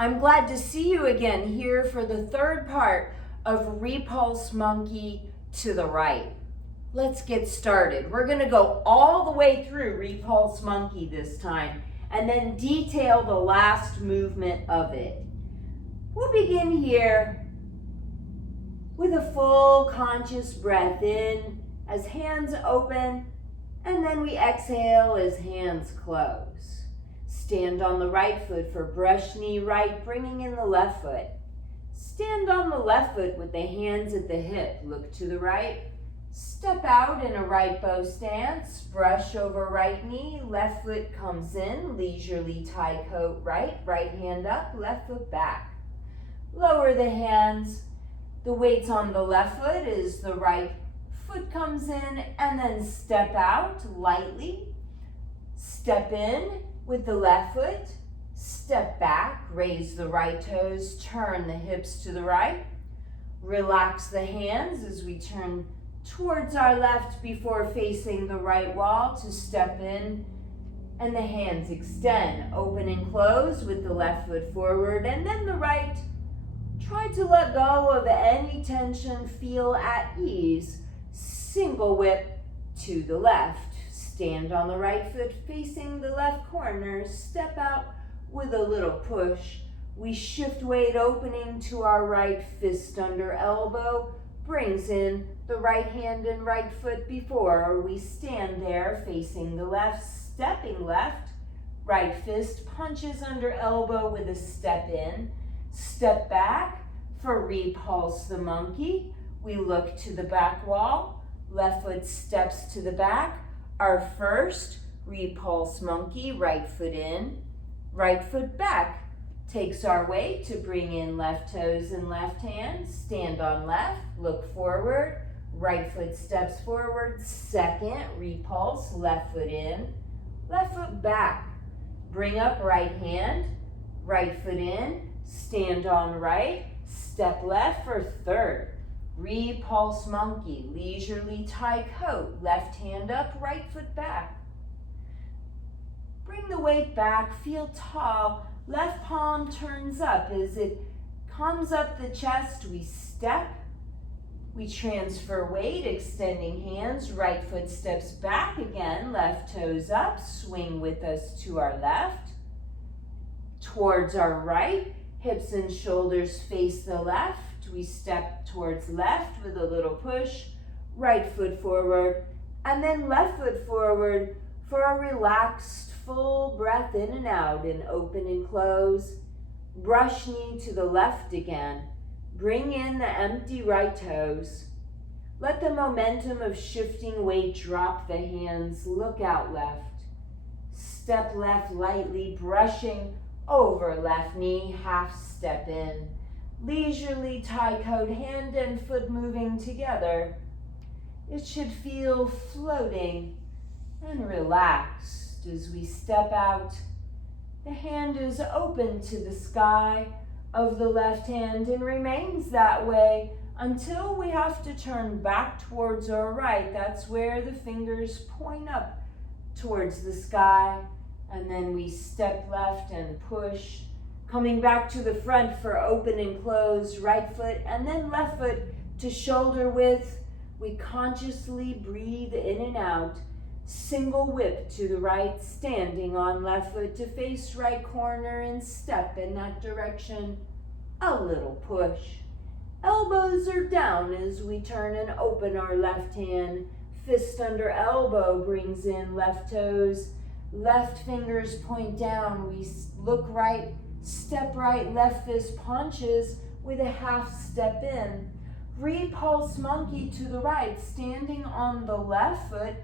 I'm glad to see you again here for the third part of Repulse Monkey to the right. Let's get started. We're going to go all the way through Repulse Monkey this time and then detail the last movement of it. We'll begin here with a full conscious breath in as hands open, and then we exhale as hands close. Stand on the right foot for brush knee right, bringing in the left foot. Stand on the left foot with the hands at the hip. Look to the right. Step out in a right bow stance. Brush over right knee. Left foot comes in. Leisurely tie coat right. Right hand up. Left foot back. Lower the hands. The weight's on the left foot as the right foot comes in, and then step out lightly. Step in with the left foot. Step back. Raise the right toes. Turn the hips to the right. Relax the hands as we turn towards our left before facing the right wall to step in, and the hands extend. Open and close with the left foot forward, and then the right. Try to let go of any tension, feel at ease. Single whip to the left. Stand on the right foot facing the left corner. Step out with a little push. We shift weight, opening to our right, fist under elbow. Brings in the right hand and right foot before we stand there facing the left, stepping left. Right fist punches under elbow with a step in. Step back for Repulse the Monkey. We look to the back wall. Left foot steps to the back. Our first Repulse Monkey, right foot in, right foot back. Takes our weight to bring in left toes and left hand. Stand on left, look forward. Right foot steps forward. Second, repulse, left foot in, left foot back. Bring up right hand, right foot in, stand on right, step left for third. Repulse Monkey, leisurely tie coat, left hand up, right foot back. Bring the weight back, feel tall. Left palm turns up. As it comes up the chest, we step. We transfer weight, extending hands. Right foot steps back again. Left toes up. Swing with us to our left. Towards our right. Hips and shoulders face the left. We step towards left with a little push. Right foot forward. And then left foot forward for a relaxed full breath in and out, and open and close. Brush knee to the left again. Bring in the empty right toes. Let the momentum of shifting weight drop the hands. Look out left. Step left lightly, brushing over left knee. Half step in. Leisurely tie coat, hand and foot moving together. It should feel floating and relaxed. As we step out, the hand is open to the sky of the left hand and remains that way until we have to turn back towards our right. That's where the fingers point up towards the sky, and then we step left and push, coming back to the front for open and close, right foot, and then left foot to shoulder width. We consciously breathe in and out. Single whip to the right, standing on left foot to face right corner and step in that direction. A little push. Elbows are down as we turn and open our left hand. Fist under elbow brings in left toes. Left fingers point down. We look right, step right, left fist punches with a half step in. Repulse Monkey to the right, standing on the left foot.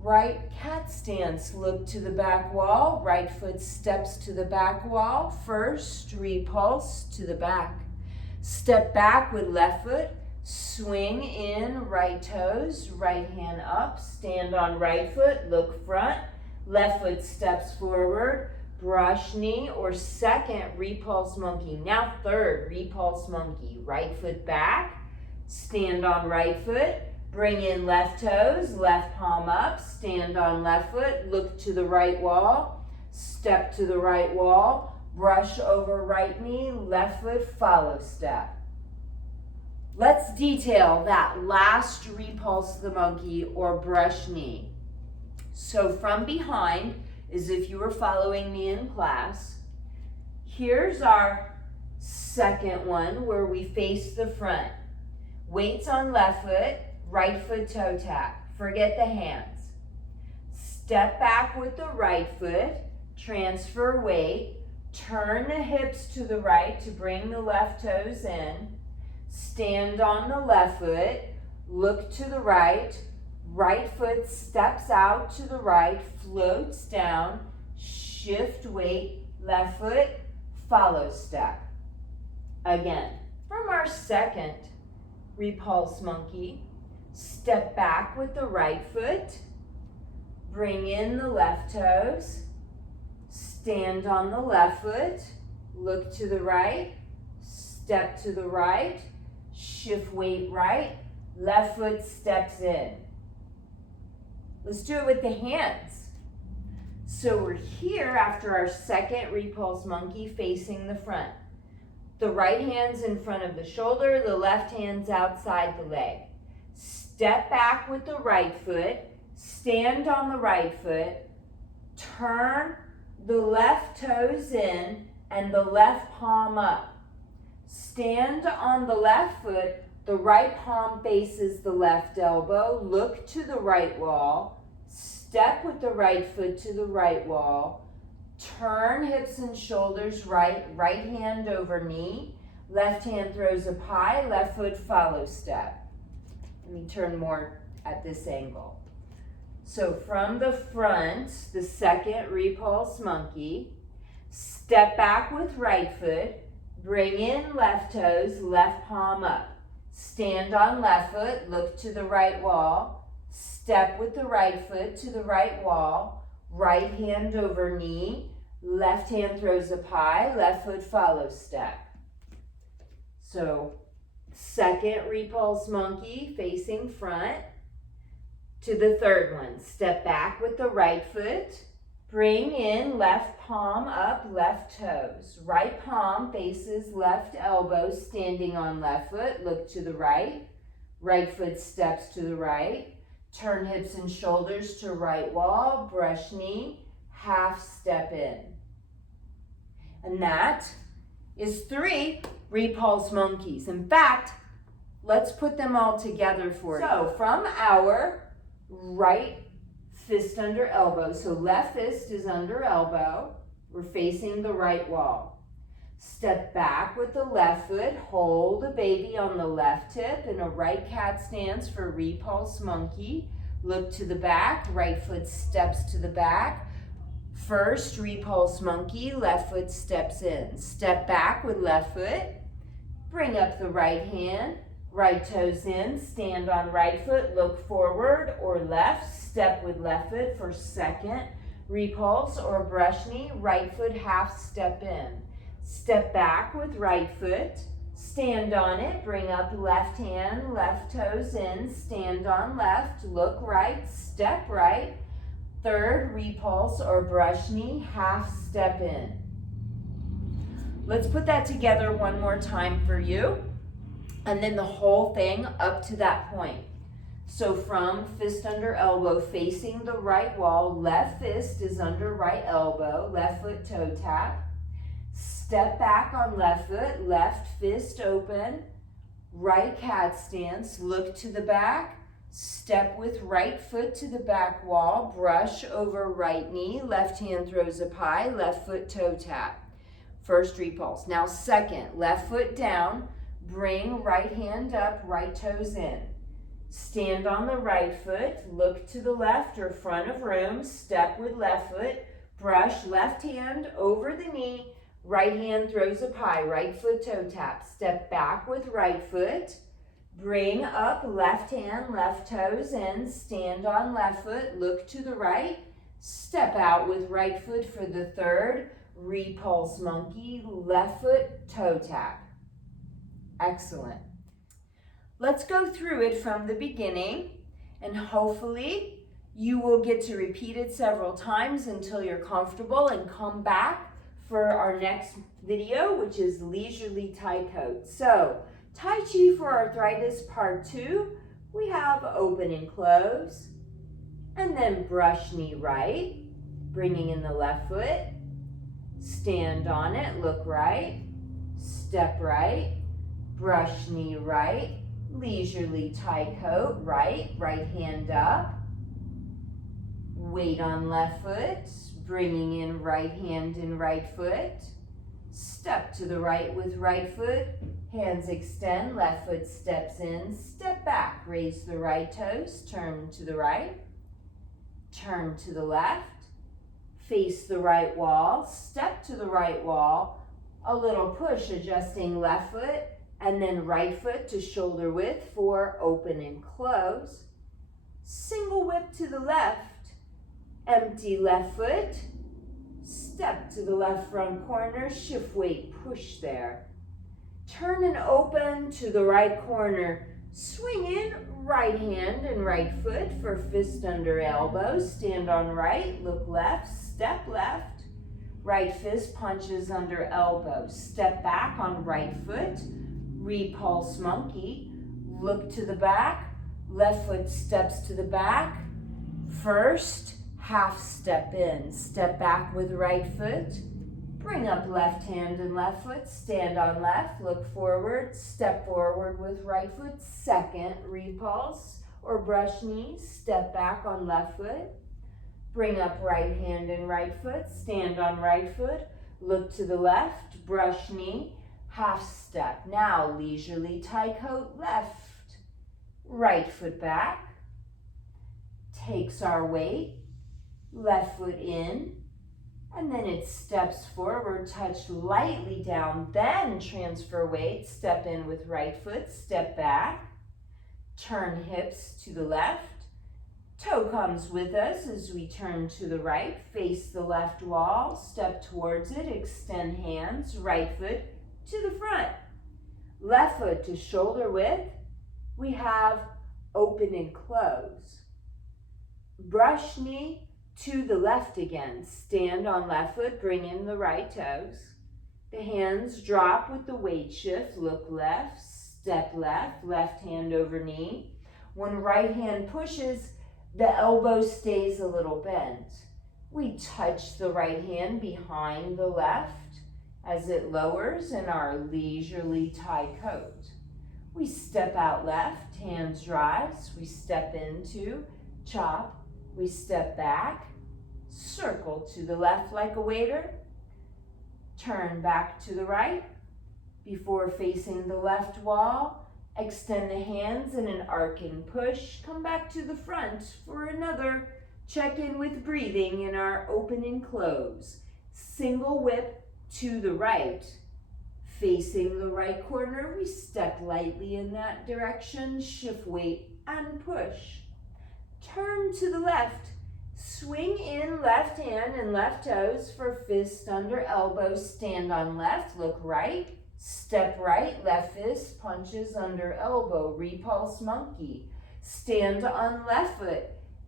Right cat stance, look to the back wall. Right foot steps to the back wall. First, repulse to the back. Step back with left foot. Swing in right toes. Right hand up. Stand on right foot. Look front. Left foot steps forward. Brush knee or second Repulse Monkey. Now third Repulse Monkey. Right foot back. Stand on right foot. Bring in left toes, left palm up, stand on left foot, look to the right wall, step to the right wall, brush over right knee, left foot, follow step. Let's detail that last repulse the monkey or brush knee. So from behind, as if you were following me in class, here's our second one where we face the front. Weights on left foot, right foot toe tap. Forget the hands. Step back with the right foot, transfer weight, turn the hips to the right to bring the left toes in, stand on the left foot, look to the right, right foot steps out to the right, floats down, shift weight, left foot, follow step. Again, from our second repulse monkey, step back with the right foot, bring in the left toes, stand on the left foot, look to the right, step to the right, shift weight right, left foot steps in. Let's do it with the hands. So we're here after our second repulse monkey facing the front. The right hand's in front of the shoulder, the left hand's outside the leg. Step back with the right foot, stand on the right foot, turn the left toes in and the left palm up. Stand on the left foot, the right palm faces the left elbow, look to the right wall, step with the right foot to the right wall, turn hips and shoulders right hand over knee, left hand throws up high, left foot follow step. Let me turn more at this angle. So from the front, the second repulse monkey, step back with right foot, bring in left toes, left palm up. Stand on left foot, look to the right wall, step with the right foot to the right wall, right hand over knee, left hand throws up high, left foot follow step. So second repulse monkey facing front. To the third one, step back with the right foot, bring in left palm up, left toes. Right palm faces left elbow, standing on left foot, look to the right. Right foot steps to the right. Turn hips and shoulders to right wall, brush knee, half step in. And that is 3 repulse monkeys. In fact, let's put them all together for you. So from our right fist under elbow. So left fist is under elbow. We're facing the right wall. Step back with the left foot. Hold the baby on the left hip in a right cat stance for repulse monkey. Look to the back. Right foot steps to the back. First repulse monkey. Left foot steps in. Step back with left foot. Bring up the right hand. Right toes in, stand on right foot, look forward or left, step with left foot for second repulse or brush knee, right foot half step in. Step back with right foot, stand on it, bring up left hand, left toes in, stand on left, look right, step right. Third repulse or brush knee, half step in. Let's put that together one more time for you. And then the whole thing up to that point. So from fist under elbow facing the right wall, left fist is under right elbow, left foot toe tap. Step back on left foot, left fist open, right cat stance, look to the back, step with right foot to the back wall, brush over right knee, left hand throws up high, left foot toe tap. First repulse. Now second, left foot down, bring right hand up, right toes in. Stand on the right foot, look to the left or front of room, step with left foot, brush left hand over the knee, right hand throws up high, right foot toe tap. Step back with right foot, bring up left hand, left toes in, stand on left foot, look to the right, step out with right foot for the third repulse monkey, left foot toe tap. Excellent. Let's go through it from the beginning, and hopefully you will get to repeat it several times until you're comfortable and come back for our next video, which is leisurely Tai Coat. So, Tai Chi for Arthritis Part 2, we have open and close, and then brush knee right, bringing in the left foot, stand on it, look right, step right, brush knee right, leisurely Tai Coat, right hand up, weight on left foot, bringing in right hand and right foot, step to the right with right foot, hands extend, left foot steps in, step back, raise the right toes, turn to the right, turn to the left, face the right wall, step to the right wall, a little push adjusting left foot, and then right foot to shoulder width for open and close. Single whip to the left, empty left foot, step to the left front corner, shift weight, push there. Turn and open to the right corner, swing in right hand and right foot for fist under elbow, stand on right, look left, step left, right fist punches under elbow, step back on right foot, Repulse Monkey, look to the back, left foot steps to the back, first half step in, step back with right foot, bring up left hand and left foot, stand on left, look forward, step forward with right foot, second repulse or brush knee, step back on left foot, bring up right hand and right foot, stand on right foot, look to the left, brush knee, half step. Now leisurely Tai Coat left, right foot back, takes our weight, left foot in, and then it steps forward, touch lightly down, then transfer weight, step in with right foot, step back, turn hips to the left, toe comes with us as we turn to the right, face the left wall, step towards it, extend hands, right foot to the front, left foot to shoulder width, we have open and close, brush knee to the left again, stand on left foot, bring in the right toes, the hands drop with the weight shift, look left, step left, left hand over knee, when right hand pushes, the elbow stays a little bent, we touch the right hand behind the left, as it lowers in our leisurely Tai Coat. We step out left, hands rise, we step into chop, we step back, circle to the left like a waiter, turn back to the right, before facing the left wall, extend the hands in an arc and push, come back to the front for another check-in with breathing in our open and close. Single whip to the right, facing the right corner, we step lightly in that direction, shift weight and push. Turn to the left, swing in left hand and left toes for fist under elbow, stand on left, look right, step right, left fist punches under elbow, Repulse Monkey. Stand on left foot,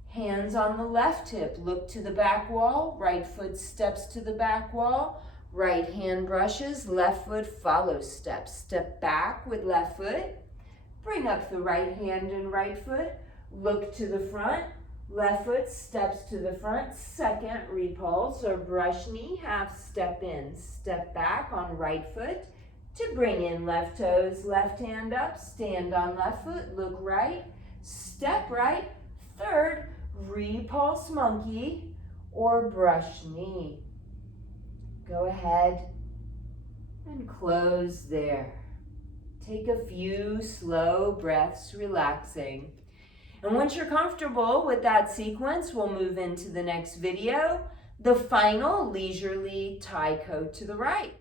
hands on the left hip, look to the back wall, right foot steps to the back wall, right hand brushes, left foot follows steps. Step back with left foot, bring up the right hand and right foot, look to the front, left foot steps to the front, second repulse or brush knee, half step in, step back on right foot to bring in left toes, left hand up, stand on left foot, look right, step right, third Repulse Monkey or brush knee. Go ahead and close there. Take a few slow breaths, relaxing. And once you're comfortable with that sequence, we'll move into the next video, the final leisurely Tai Coat to the right.